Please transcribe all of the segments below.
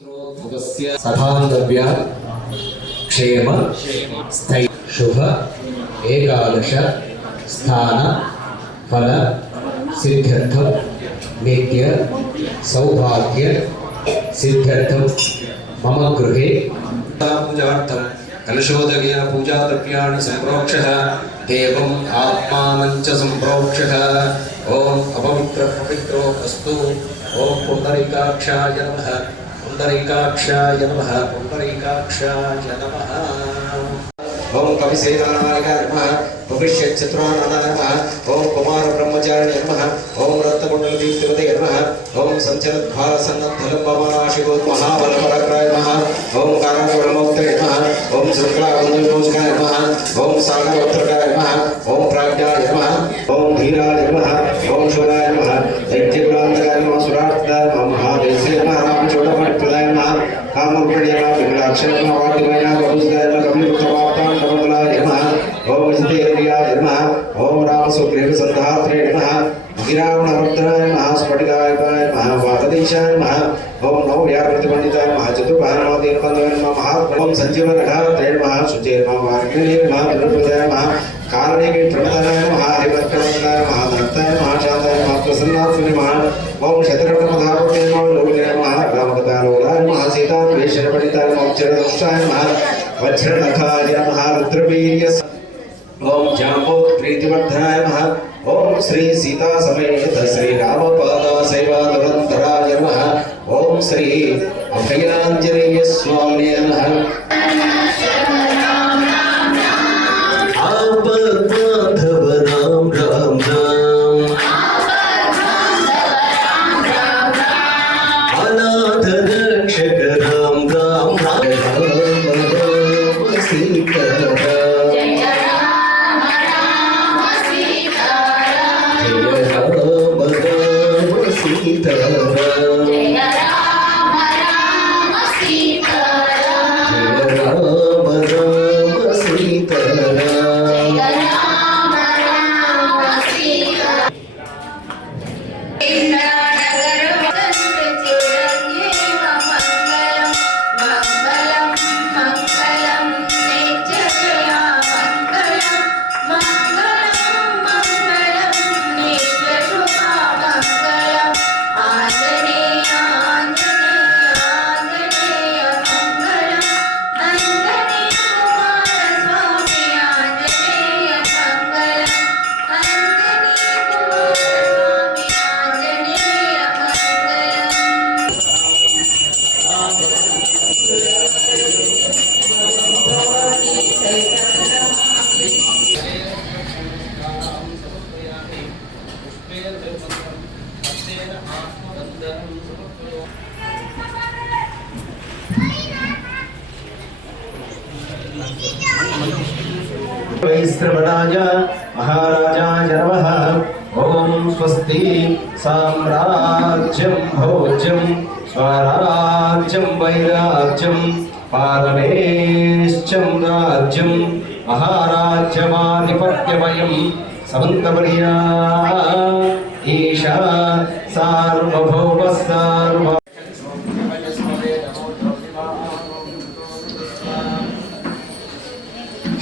सभानव्य क्षेम स्थै शुभ एकादश स्थान फल सिद्ध्यर्थम नित्य सौभाग्य सिद्ध्यर्थम मम गृहे पूजार्थम कलशोदकेन पूजा द्रव्याणि संप्रोक्ष्य देवम् आत्मानं च संप्रोक्ष्य ओम अपवित्र पवित्रो अस्तु ओम पुंडरीकाक्षाय नमः पुंडरीकाक्षाय नमः पुंडरीकाक्षाय नमः ओम कविसेनाय नमः भविष्यचतुराननाय नमः ओम कुमार ब्रह्मचारिणे नमः ओम रत्नकुंडलदीप्तिवते नमः ओम संचलद्भारसन्नद्धलम्बमानाशिगोत् महाबलपराक्रमाय नमः ओम कारागुणमोक्तये नमः ओम शुक्लावन्दनमोचकाय नमः ओम सागरोत्तरकाय नमः ओम प्राज्ञाय नमः ओम धीराय नमः ओम शूराय नमः दैत्यकुलान्तकाय नमः सुरार्थाय नमः महादेशे नमः रामचोडमणिप्रदाय नमः कामरूपिणे नमः विमलाक्षय नमः वाद्यमयाय नमः कविसुताय नमः कविमुक्तवाप्ताय नमः ओम जितेन्द्रियाय नमः ओम रामसुग्रीवसन्धात्रे नमः गिरावणवर्धनाय नमः स्फटिकाय नमः वागदेशाय नमः ओम नमो व्याकृतिपण्डिताय नमः चतुर्बाहुमते नमः महात्मं संजीवनघात्रे नमः शुचे नमः वाग्मिने नमः गुरुप्रदाय नमः कारणे प्रमदाय नमः हरिवर्कवन्दाय नमः धत्ताय नमः शान्ताय नमः प्रसन्नात्मने नमः ओम शतरत्नमधापते नमः लोके नमः रामकथालोलाय नमः सीतान्वेषणपण्डिताय नमः चिरदंष्टाय नमः वज्रनखाय नमः रुद्रवीर्य ओम जाम्बोत्प्रीतिवर्धनाय नमः ओम श्री सीता समेत श्री रामपाद सेवा दुरंतराय नमः ओम श्री अभयाञ्जनेय स्वामिने नमः आपद्बान्धव राम राम राम अनाथ रक्षक राम राम राम सीता वैश्रवणाय महाराजाय नमः ओम स्वस्ति साम्राज्यं भोज्यं स्वराज्यं वैराज्यं पारमेश्चं राज्यं महाराज्यमाधिपत्यमयं समन्तवर्या ईशा सार्वभौमः सार्वभौमः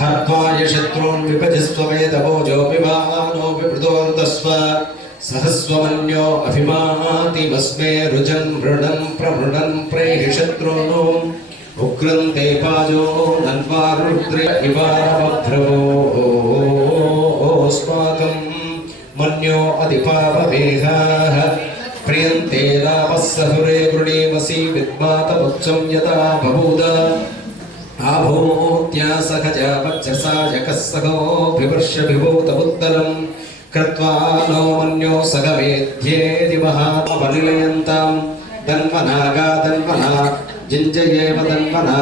हत्वाय शत्रून् विभजिस्व वेदभोजो विभानो विवृतोऽन्तस्व सहस्वमन्यो अभिमातिमस्मे रुजन् मृडन् प्रमृडन् प्रेहि शत्रूनो उग्रन्ते पाजो नन्वारुद्रे इवारमभ्रवोस्माकं मन्यो अधिपाववेहाः प्रियन्ते रामः सहुरे गृणीमसि विद्मातमुच्चं यदा बभूद आभूत्या सखजा वक्षसा जकस्सखोऽभिवर्ष विभूतमुत्तरं कृत्वा नो मन्यो सगमेध्येति महावनिलयन्तां तन्मनागा तन्मना जिञ्जयेव तन्मना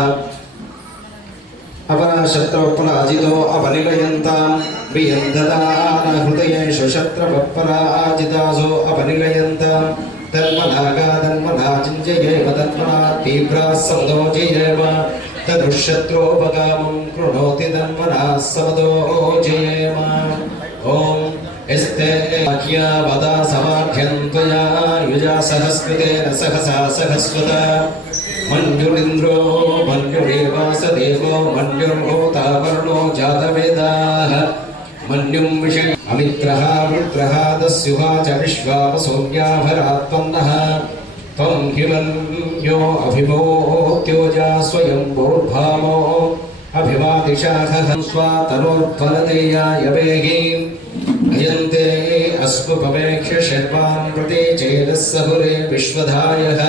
अपराशत्रुपराजितो अपनिलयन्तां वियन्ददान हृदयेषु शत्रुपराजितासो अपनिलयन्तां तन्मनागा तन्मना जिञ्जयेव तन्मना तीव्राः समुदोजयेव तदुशत्रोपगामं कृणोति तन्मनः समदोजयेम ओम एस्ते आख्या वदा समाख्यं त्वया युजा सहस्कृतेन सहसा सहस्वता मन्युरिन्द्रो मन्युरेवासदेवो मन्युर्होतावर्णो जातवेदाः मन्युं विषय अमित्रः वृत्रः दस्युः च विश्वापसौज्ञाभरात्पन्नः त्वं हिमन्यो अभिमोक्त्योजा स्वयं भूर्भामो अभिवादिशाखः स्वातनोर्फलदेयाय वेगीम् अयन्ते अस्मुपवेक्ष्य शर्वान् प्रति चेदः सहुरे विश्वधायः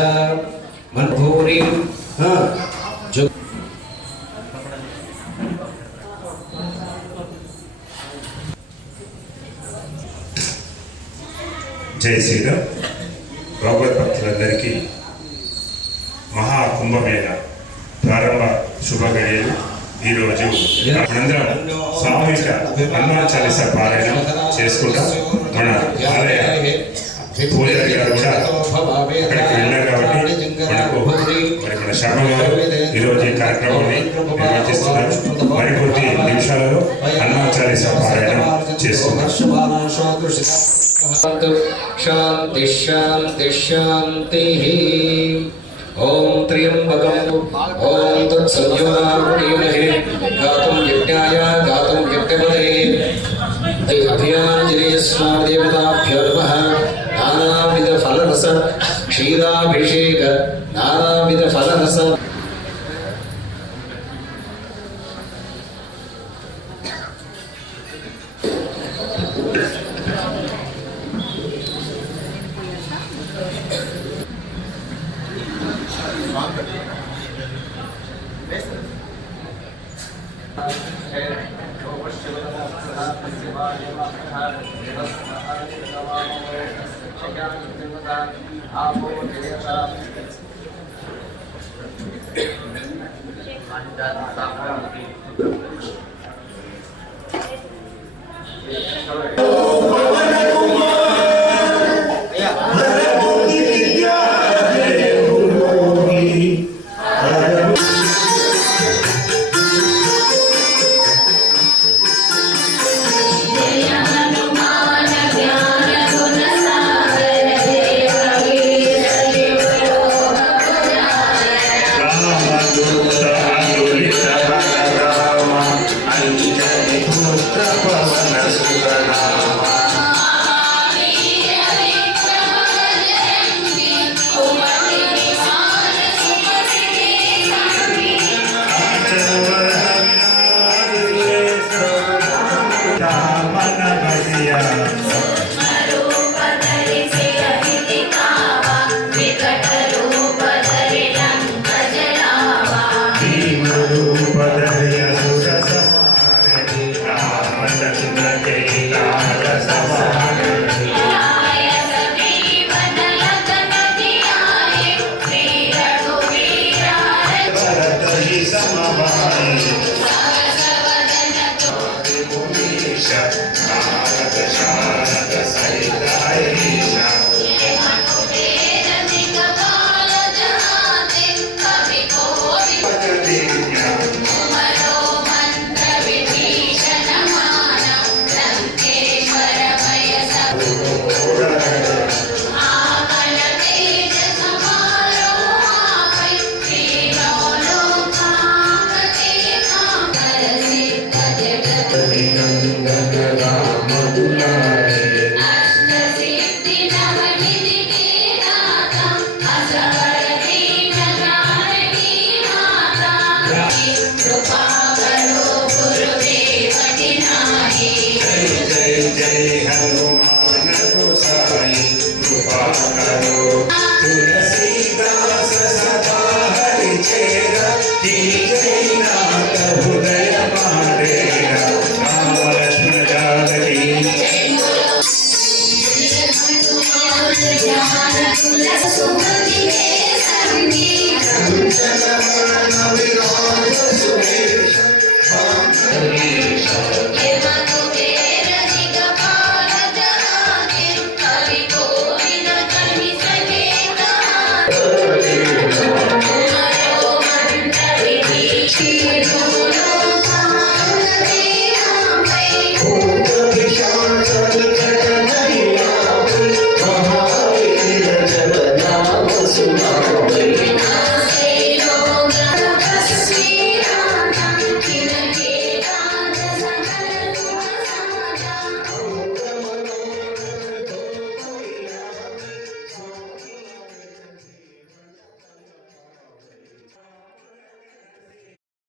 मन्भूरिं జై శ్రీరామ్. భగవద్భక్తులందరికీ మహాకుంభమేళ ప్రారంభ శుభగడియలు. ఈరోజు మనందరం సామూహిక హనుమాన్ చాలీసా పారాయణం చేసుకుంటాం. మన ఆలయ పూజారి గారు కూడా అక్కడికి వెళ్ళారు కాబట్టి మన శర్మ గారు ఈరోజు ఈ కార్యక్రమాన్ని నిర్వహిస్తున్నారు. మరికొద్ది నిమిషాలలో హనుమాన్ చాలీసా పారాయణం చేసుకుంటాం. शांति शांति शांति ओम त्र्यंबकं ओम तत्संयोगामहे गातुं यज्ञाय गातुं यज्ञपदे अभियाञ्जलिः स्वादेवताभ्यो नमः नानाविध फलरस क्षीराभिषेक नानाविध फलरस Ramadhan